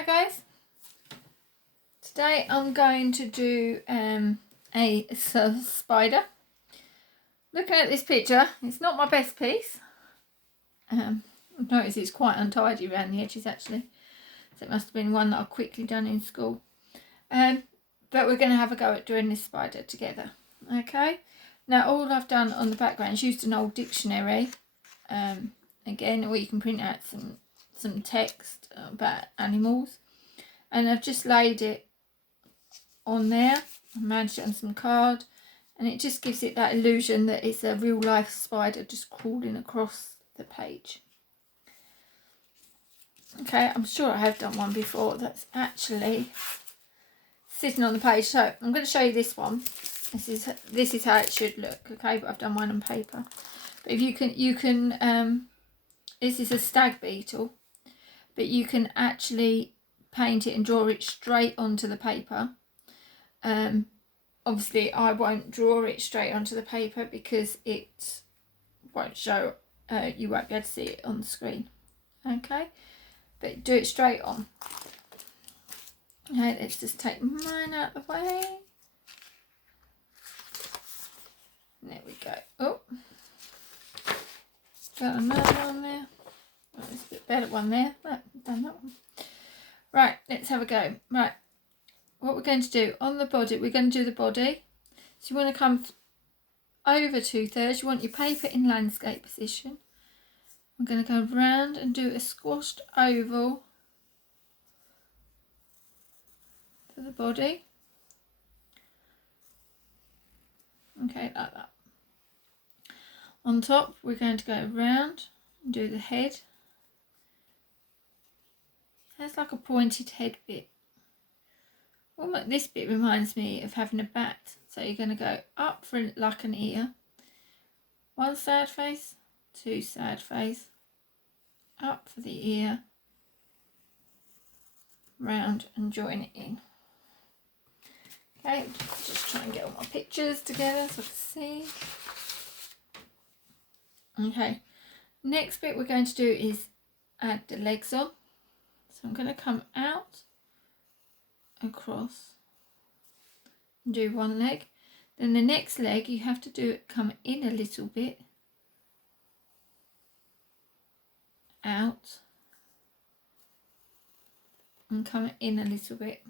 Hi guys, today I'm going to do a spider. Looking at this picture, it's not my best piece. I've noticed it's quite untidy around the edges actually, so it must have been one that I've quickly done in school. But we're going to have a go at doing this spider together. Okay, now all I've done on the background is used an old dictionary again, or you can print out some text about animals. And I've just laid it on there. I managed it on some card, and it just gives it that illusion that it's a real life spider just crawling across the page. Okay, I'm sure I have done one before that's actually sitting on the page. So I'm going to show you this one. This is how it should look. Okay, but I've done one on paper. But if you can this is a stag beetle, but you can actually paint it and draw it straight onto the paper. Obviously I won't draw it straight onto the paper because it won't show, you won't be able to see it on the screen. Okay, but do it straight on. Okay, let's just take mine out of the way. There we go. Oh, got another one there. Oh, there's a bit better one there. Done that one. Right, let's have a go. Right, what we're going to do on the body, we're going to do the body. So you want to come over 2/3. You want your paper in landscape position. I'm going to go round and do a squashed oval for the body. Okay, like that. On top, we're going to go round and do the head. That's like a pointed head bit. Well, this bit reminds me of having a bat. So you're going to go up for like an ear. One sad face, two sad face, up for the ear, round and join it in. Okay, just try and get all my pictures together so I can see. Okay, next bit we're going to do is add the legs on. So I'm going to come out, across, and do one leg. Then the next leg you have to do it, come in a little bit, out, and come in a little bit.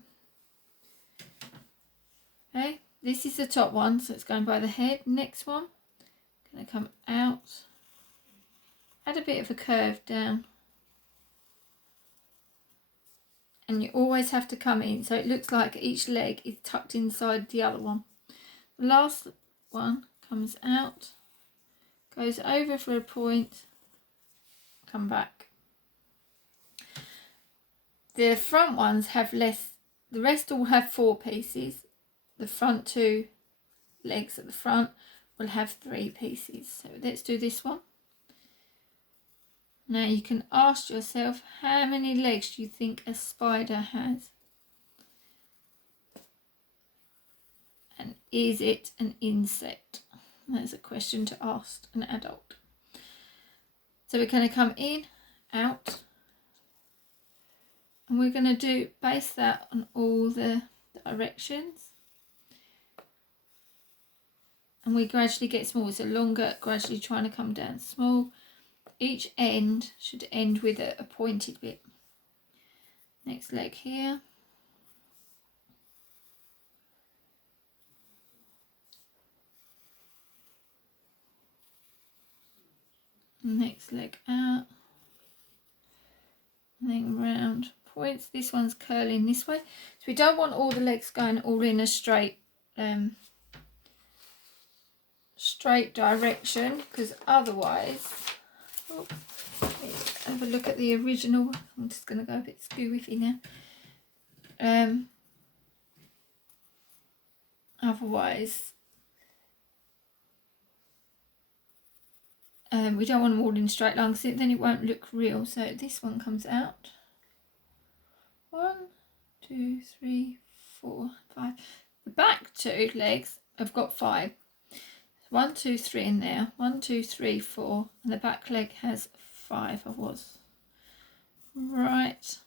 Okay, this is the top one, so it's going by the head. Next one, going to come out, add a bit of a curve down, and you always have to come in so it looks like each leg is tucked inside the other one. The last one comes out, goes over for a point, come back. The front ones have less, the rest all have 4 pieces. The front 2 legs at the front will have 3 pieces. So let's do this one. Now you can ask yourself, how many legs do you think a spider has? And is it an insect? That's a question to ask an adult. So we're going to come in, out, and we're going to base that on all the directions. And we gradually get smaller, so longer, gradually trying to come down small. Each end should end with a pointed bit. Next leg here. Next leg out. And then round points. This one's curling this way. So we don't want all the legs going all in a straight direction, because otherwise, let's have a look at the original. I'm just going to go a bit skew-whiffy now. Otherwise, we don't want them all in straight lines, then it won't look real. So this one comes out. 1, 2, 3, 4, 5. The back 2 legs have got 5. 1, 2, 3 in there. 1, 2, 3, 4, and the back leg has 5. I was right.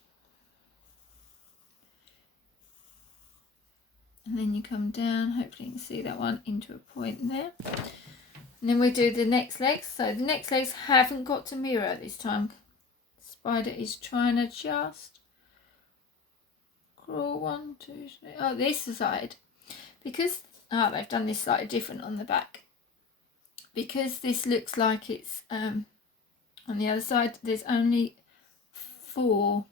and then you come down, hopefully you can see that one, into a point there. And then we do the next legs. So the next legs haven't got to mirror this time. Spider is trying to just crawl 1, 2, 3. Oh, this side, because they've done this slightly different on the back. Because this looks like it's on the other side, there's only 4,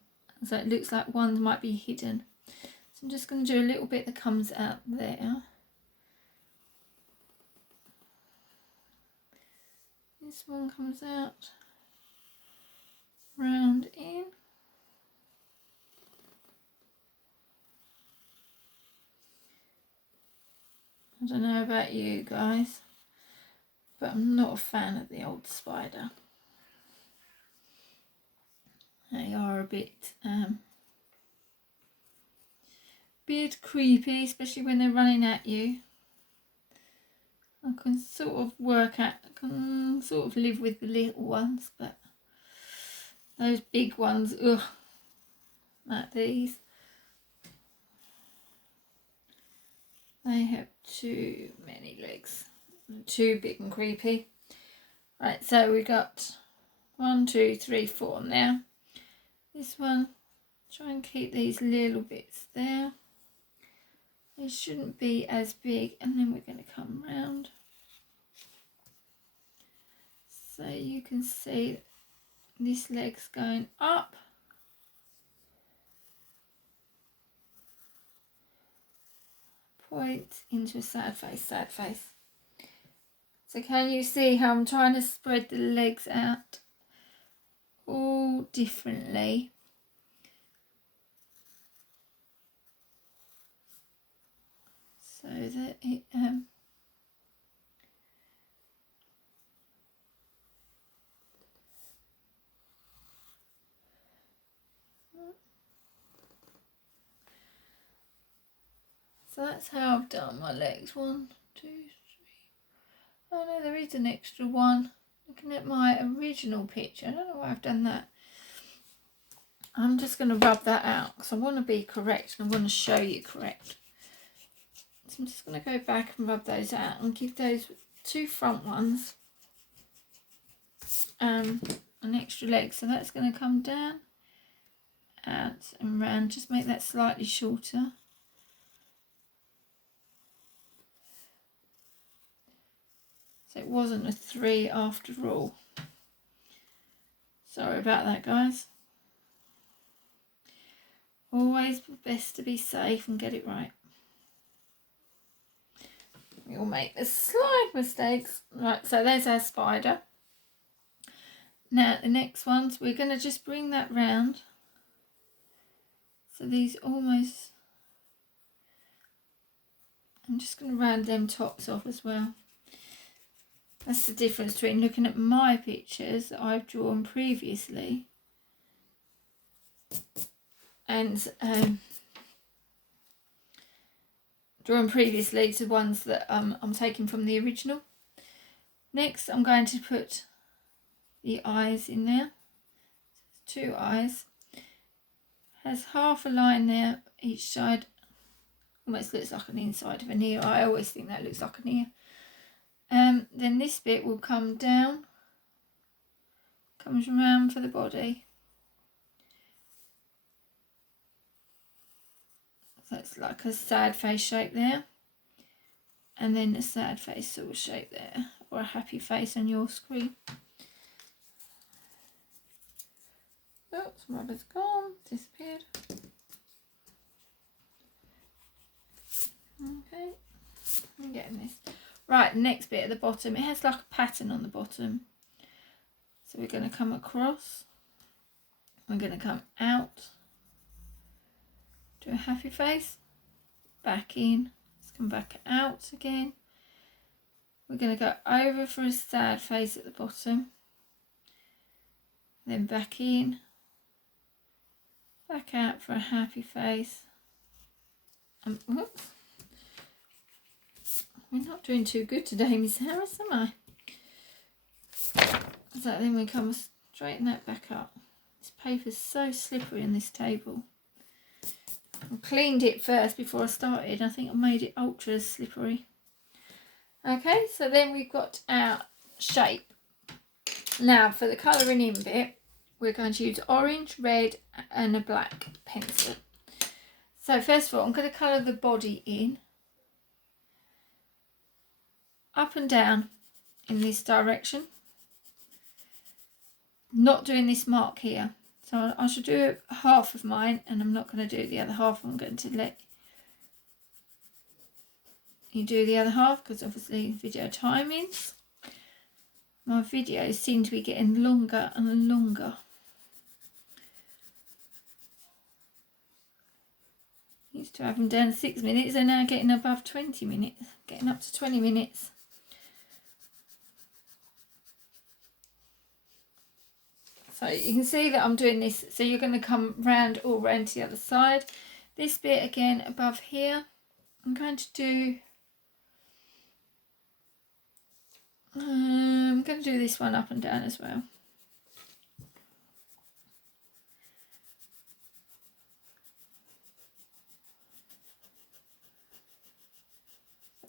so it looks like one might be hidden. So I'm just going to do a little bit that comes out there. This one comes out round in. I don't know about you guys, but I'm not a fan of the old spider. They are a bit creepy, especially when they're running at you. I can sort of live with the little ones, but those big ones, ugh, like these, they have too many legs, too big and creepy. Right, so we got 1, 2, 3, 4 now. This one, try and keep these little bits there. They shouldn't be as big, and then we're going to come round so you can see this leg's going up, point into a sad face, sad face. So can you see how I'm trying to spread the legs out all differently? So that it so that's how I've done my legs. 1, 2, 3. Oh no, there is an extra one. Looking at my original picture, I don't know why I've done that. I'm just going to rub that out because I want to be correct and I want to show you correct. So I'm just going to go back and rub those out and give those 2 front ones an extra leg. So that's going to come down, out and round. Just make that slightly shorter. So it wasn't a 3 after all. Sorry about that, guys. Always best to be safe and get it right. We all make the slight mistakes. Right, so there's our spider. Now the next ones, we're going to just bring that round. So these almost, I'm just going to round them tops off as well. That's the difference between looking at my pictures that I've drawn previously and drawn previously to ones that I'm taking from the original. Next, I'm going to put the eyes in there. 2 eyes. Has half a line there each side. Almost looks like an inside of an ear. I always think that looks like an ear. Then this bit will come down, comes around for the body. So it's like a sad face shape there, and then a sad face sort of shape there, or a happy face on your screen. Oh, some rubber's gone, disappeared. Okay, I'm getting this. Right, next bit at the bottom, it has like a pattern on the bottom. So we're going to come across, we're going to come out, do a happy face, back in, let's come back out again. We're going to go over for a sad face at the bottom, then back in, back out for a happy face. Whoops. We're not doing too good today, Miss Harris, am I? So then we come straighten that back up. This paper's so slippery on this table. I cleaned it first before I started. I think I made it ultra slippery. Okay, so then we've got our shape. Now for the colouring in bit, we're going to use orange, red and a black pencil. So first of all, I'm going to colour the body in, up and down in this direction. Not doing this mark here. So I should do half of mine and I'm not going to do the other half. I'm going to let you do the other half because obviously video timings. My videos seem to be getting longer and longer. Used to have them down 6 minutes, they're now getting above 20 minutes, getting up to 20 minutes. So you can see that I'm doing this, so you're going to come round all round to the other side. This bit again above here, I'm going to do this one up and down as well.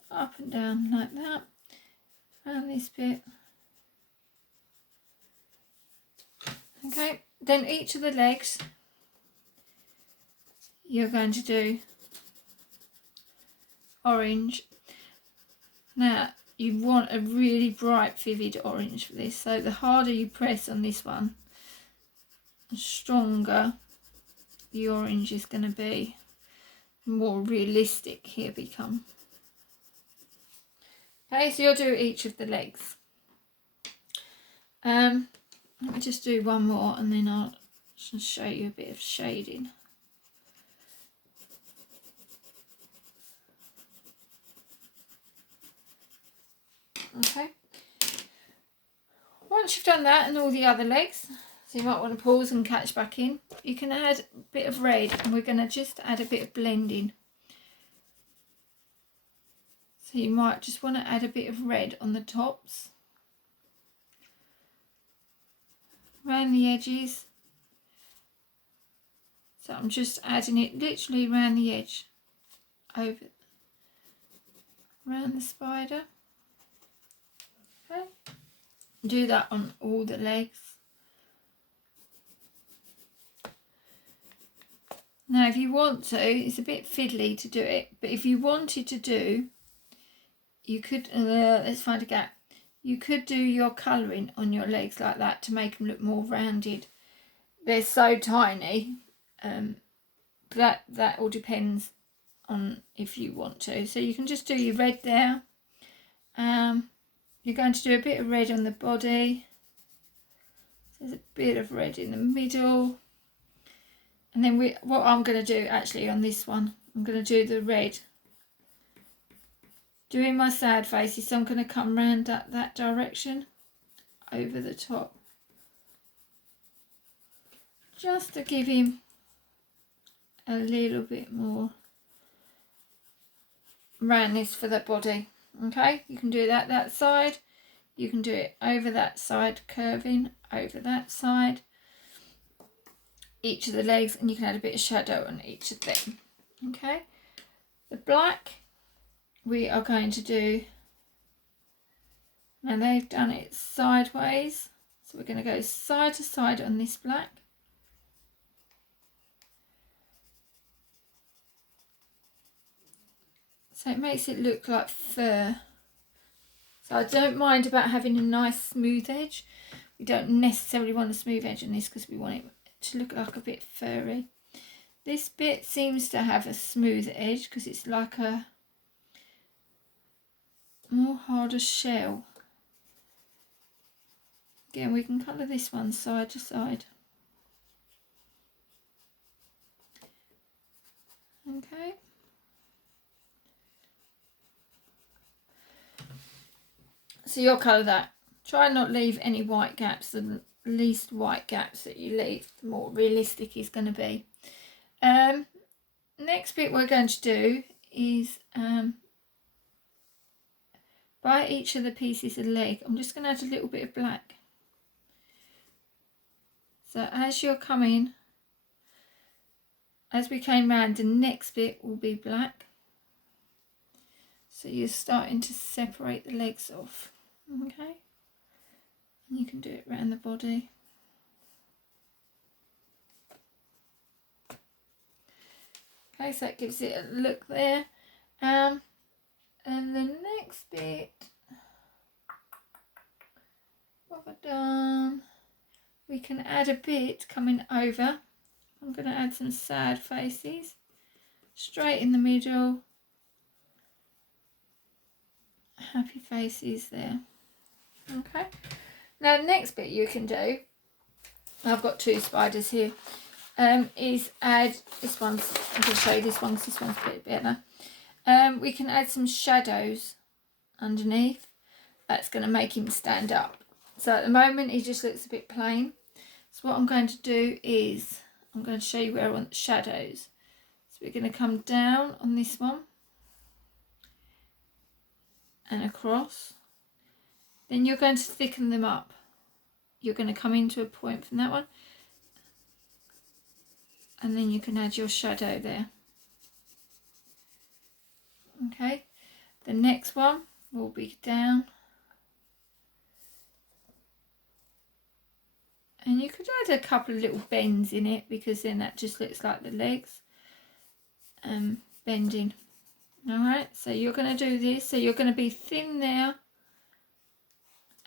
Up and down like that, around this bit. Okay, then each of the legs you're going to do orange. Now you want a really bright vivid orange for this, so the harder you press on this one, the stronger the orange is going to be, more realistic he'll become. Okay, so you'll do each of the legs. Let me just do one more and then I'll just show you a bit of shading. Okay, once you've done that and all the other legs, so you might want to pause and catch back in, you can add a bit of red and we're going to just add a bit of blending. So you might just want to add a bit of red on the tops, around the edges. So I'm just adding it literally around the edge, over, around the spider. Okay, do that on all the legs. Now if you want to, it's a bit fiddly to do it, but if you wanted to do, you could, let's find a gap. You could do your colouring on your legs like that to make them look more rounded. They're so tiny, that all depends on if you want to. So you can just do your red there. You're going to do a bit of red on the body. There's a bit of red in the middle. And then what I'm going to do actually on this one, I'm going to do the red. Doing my sad faces, so I'm going to come round that direction, over the top. Just to give him a little bit more roundness for the body. Okay, you can do that side, you can do it over that side, curving over that side, each of the legs, and you can add a bit of shadow on each of them. Okay, the black we are going to do, now they've done it sideways, so we're going to go side to side on this black. So it makes it look like fur. So I don't mind about having a nice smooth edge. We don't necessarily want a smooth edge on this because we want it to look like a bit furry. This bit seems to have a smooth edge because it's like a more harder shell. Again, we can colour this one side to side. Okay. So you'll colour that. Try not leave any white gaps. The least white gaps that you leave, the more realistic it's going to be. Next bit we're going to do is by each of the pieces of leg, I'm just going to add a little bit of black. So as you're coming as we came round, the next bit will be black. So you're starting to separate the legs off, okay? And you can do it around the body. Okay, so that gives it a look there. And the next bit, what have I done? We can add a bit coming over. I'm going to add some sad faces straight in the middle. Happy faces there. Okay. Now the next bit you can do, I've got two spiders here, is add, this one's, I'm going to show you this one because this one's a bit better. We can add some shadows underneath. That's going to make him stand up. So at the moment he just looks a bit plain. So what I'm going to do is, I'm going to show you where I want the shadows. So we're going to come down on this one and across. Then you're going to thicken them up. You're going to come into a point from that one. And then you can add your shadow there. Okay. The next one will be down. And you could add a couple of little bends in it because then that just looks like the legs bending. Alright, so you're going to do this. So you're going to be thin there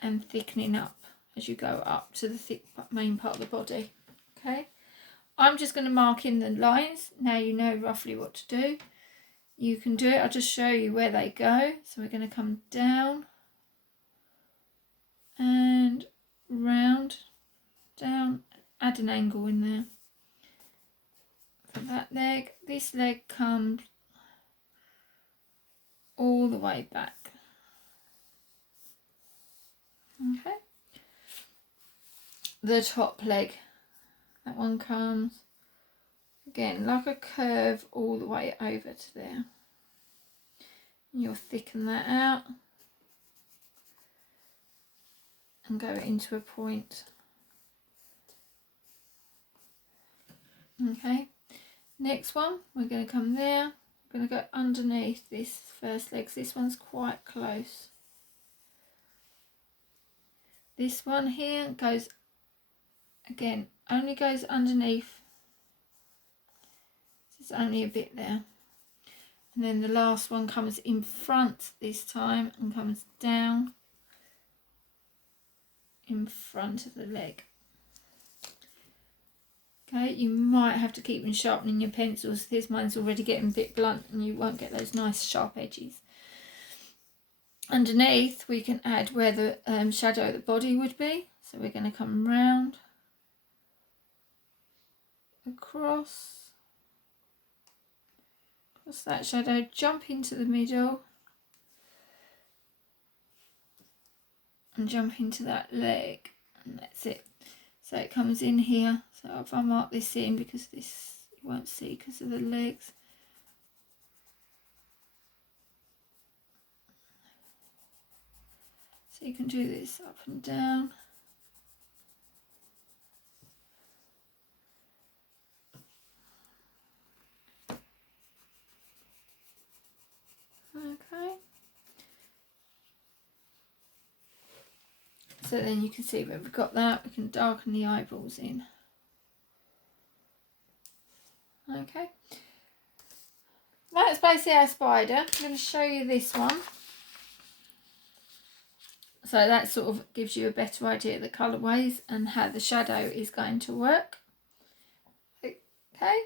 and thickening up as you go up to the thick main part of the body. Okay, I'm just going to mark in the lines. Now you know roughly what to do. You can do it. I'll just show you where they go. So we're going to come down and round, down, add an angle in there for that leg. This leg comes all the way back. Okay. The top leg, that one comes again like a curve all the way over to there. You'll thicken that out and go into a point. Okay, next one, we're going to come there. We're going to go underneath this first leg. This one's quite close. This one here goes, again, only goes underneath. There's only a bit there. And then the last one comes in front this time and comes down in front of the leg. Okay, you might have to keep on sharpening your pencils. This mine's already getting a bit blunt and you won't get those nice sharp edges. Underneath we can add where the shadow of the body would be. So we're going to come round, across that shadow, jump into the middle and jump into that leg, and that's it. So it comes in here. So if I mark this in, because this you won't see because of the legs. So you can do this up and down. Okay. So then you can see where we've got that. We can darken the eyeballs in. Okay. That's basically our spider. I'm going to show you this one. So that sort of gives you a better idea of the colourways and how the shadow is going to work. Okay.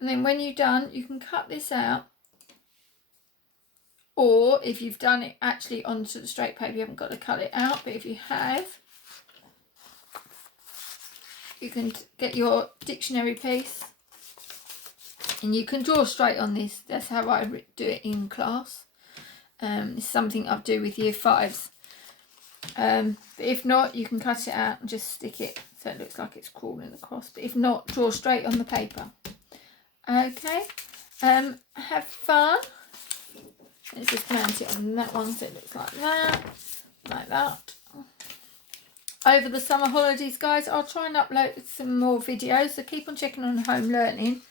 And then when you're done, you can cut this out. Or if you've done it actually onto the straight paper, you haven't got to cut it out. But if you have, you can get your dictionary piece and you can draw straight on this. That's how I do it in class. It's something I do with year 5s. But if not, you can cut it out and just stick it so it looks like it's crawling across. But if not, draw straight on the paper. Okay. Have fun. Let's just mount it on that one so it looks like that. Like that. Over the summer holidays, guys, I'll try and upload some more videos. So keep on checking on home learning.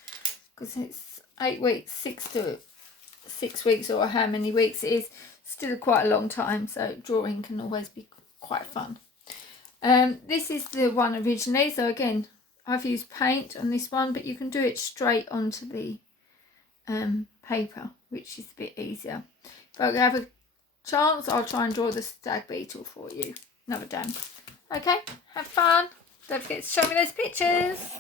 because it's 8 weeks, 6 weeks, or how many weeks it is, still quite a long time, so drawing can always be quite fun. This is the one originally, so again I've used paint on this one, but you can do it straight onto the paper, which is a bit easier. If I have a chance, I'll try and draw the stag beetle for you another day. Okay, have fun. Don't forget to show me those pictures.